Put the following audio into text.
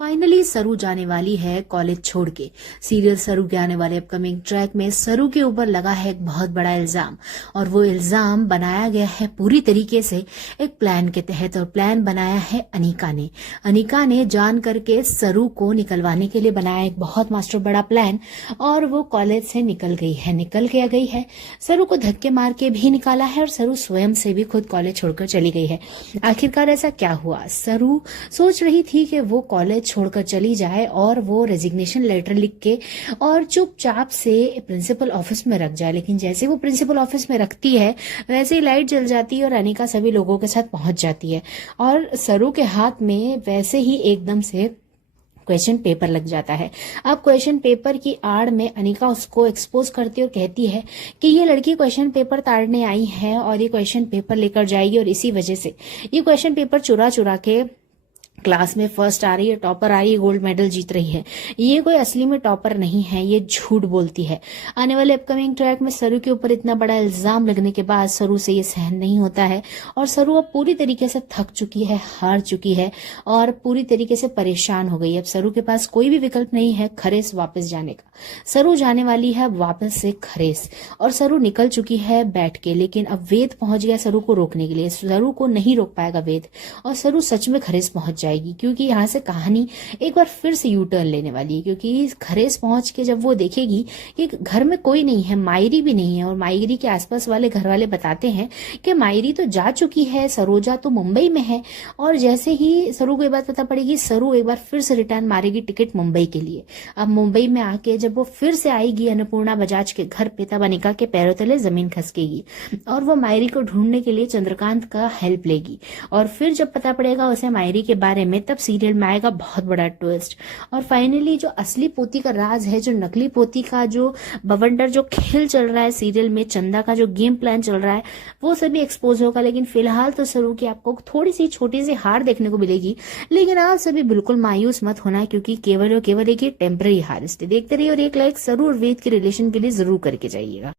Finally सरू जाने वाली है कॉलेज छोड़ के। सीरियल सरू के आने वाले अपकमिंग ट्रैक में सरू के ऊपर लगा है एक बहुत बड़ा इल्जाम, और वो इल्जाम बनाया गया है पूरी तरीके से एक प्लान के तहत, और प्लान बनाया है अनिका ने जान करके सरू को निकलवाने के लिए बनाया एक बहुत मास्टर बड़ा प्लान, और वो कॉलेज से निकल गई है। सरू को धक्के मार के भी निकाला है, और सरू स्वयं से भी खुद कॉलेज छोड़कर चली गई है। आखिरकार ऐसा क्या हुआ? सरू सोच रही थी कि वो कॉलेज छोड़कर चली जाए और वो रेजिग्नेशन लेटर लिख के और चुपचाप से प्रिंसिपल ऑफिस में रख जाए, लेकिन जैसे वो प्रिंसिपल ऑफिस में रखती है वैसे ही लाइट जल जाती है और अनिका सभी लोगों के साथ पहुंच जाती है, और सरू के हाथ में वैसे ही एकदम से क्वेश्चन पेपर लग जाता है। अब क्वेश्चन पेपर की आड़ में अनिका उसको एक्सपोज करती है और कहती है कि ये लड़की क्वेश्चन पेपर ताड़ने आई है और ये क्वेश्चन पेपर लेकर जाएगी, और इसी वजह से ये क्वेश्चन पेपर चुरा चुरा के क्लास में फर्स्ट आ रही है, टॉपर आ रही है, गोल्ड मेडल जीत रही है। ये कोई असली में टॉपर नहीं है, ये झूठ बोलती है। आने वाले अपकमिंग ट्रैक में सरू के ऊपर इतना बड़ा इल्जाम लगने के बाद सरू से ये सहन नहीं होता है, और सरू अब पूरी तरीके से थक चुकी है, हार चुकी है और पूरी तरीके से परेशान हो गई है। अब सरू के पास कोई भी विकल्प नहीं है खरेस वापस जाने का। सरू जाने वाली है वापस से खरेस, और सरू निकल चुकी है बैठ के, लेकिन अब वेद पहुंच गया सरू को रोकने के लिए। सरू को नहीं रोक पाएगा वेद, और सरू सच में खरेस पहुंच जाएगी, क्योंकि यहाँ से कहानी एक बार फिर से यू टर्न लेने वाली है। क्योंकि खरेस पहुंच के जब वो देखेगी कि घर में कोई नहीं है, मायरी भी नहीं है, और मायरी के आसपास वाले घर वाले बताते हैं कि मायरी तो जा चुकी है, सरोजा तो मुंबई में है, और जैसे ही सरू को ये बात पता पड़ेगी सरू एक बार फिर से रिटर्न मारेगी टिकट मुंबई के लिए। अब मुंबई में आके जब वो फिर से आएगी अन्नपूर्णा बजाज के घर पे, तब अनिका के पैरों तले जमीन खसकेगी, और वो मायरी को ढूंढने के लिए चंद्रकांत का हेल्प लेगी। और फिर जब पता पड़ेगा उसे मायरी के बारे में, तब सीरियल में आएगा बहुत बड़ा ट्विस्ट, और फाइनली जो असली पोती का राज है, जो नकली पोती का जो बवंडर जो खेल चल रहा है सीरियल में, चंदा का जो गेम प्लान चल रहा है, वो सभी एक्सपोज होगा। लेकिन फिलहाल तो सरू की आपको थोड़ी सी छोटी सी हार देखने को मिलेगी, लेकिन आप सभी बिल्कुल मायूस मत होना, क्योंकि केवल और केवल एक टेम्पररी हार। देखते रहिए, और एक लाइक सरू और वेद के रिलेशन के लिए जरूर करके जाइएगा।